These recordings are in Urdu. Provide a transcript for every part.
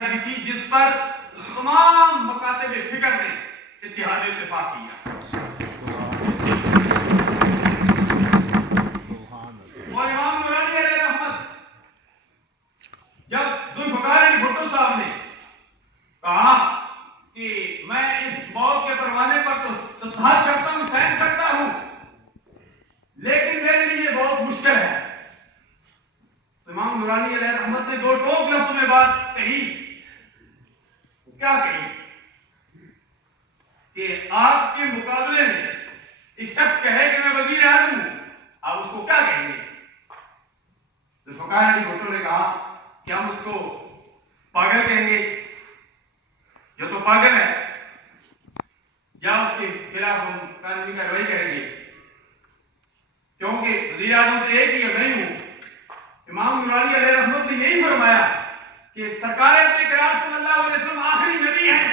تھی جس پر تمام مکاتب فکر نے اتحاد اتفاق کیا. اور امام نورانی علیہ رحمت جب ذوالفقار علی بھٹو صاحب نے کہا کہ میں اس موت کے پروانے پر تو تصدیق کرتا ہوں، سائن کرتا ہوں، لیکن میرے لیے یہ بہت مشکل ہے، تو امام نورانی علیہ رحمت نے دو ٹوک لفظ میں بات کہی. کیا کہی کہ آپ کے مقابلے میں ایک شخص کہے کہ میں وزیر اعظم ہوں، آپ اس کو کیا کہیں گے؟ ذوالفقار علی بھٹو نے کہا کہ ہم اس کو پاگل کہیں گے، جو تو پاگل ہے، یا اس کے خلاف ہم قانونی کارروائی کریں گے، کیونکہ وزیر اعظم تو ایک ہی ہے، میں ہوں. امام نورانی علیہ رحمت نے یہی فرمایا کہ سرکار اکرام صلی اللہ علیہ وسلم آخری نبی ہیں،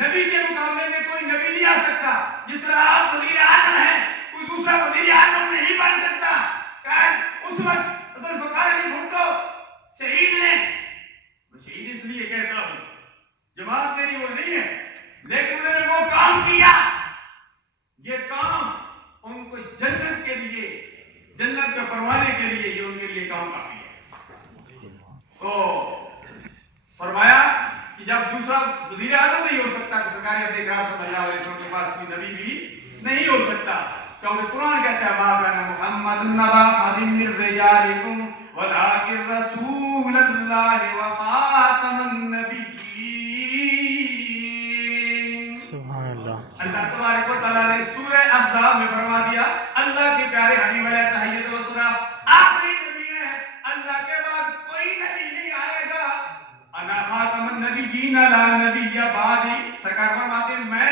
نبی کے مقابلے میں کوئی نبی نہیں آ سکتا. جس طرح آپ وزیر اعظم ہیں، کوئی دوسرا وزیر اعظم نہیں بن سکتا. اس وقت ذوالفقار علی بھٹو شہید ہیں. میں شہید اس لیے کہتا ہوں، جماعت میری وہ نہیں ہے، لیکن میں نے وہ کام کیا، یہ کام ان کو جنت کے لیے، جنت کے پروانے کے لیے، یہ ان کے لیے کام کافی ہے. تو فرمایا کہ جب دوسرا وزیر اعظم نہیں ہو سکتا تو سرکار اکرام صلی اللہ علیہ وسلم کے پاس کوئی نبی بھی نہیں ہو سکتا، کیونکہ قرآن کہتا ہے ما کان محمد نبا احد من رجالکم ولکن رسول اللہ وخاتم النبیین. سبحان اللہ. اللہ تبارک و تعالیٰ نے سورہ احزاب میں فرما دیا اللہ کے پیارے حبیب علیہ تحیت و سلام آخری نبی ہے، اللہ کے بعد کوئی نبی نہیں آئے گا. انا خاتم النبیین لا نبی بعدی. سرکار فرماتے ہیں میں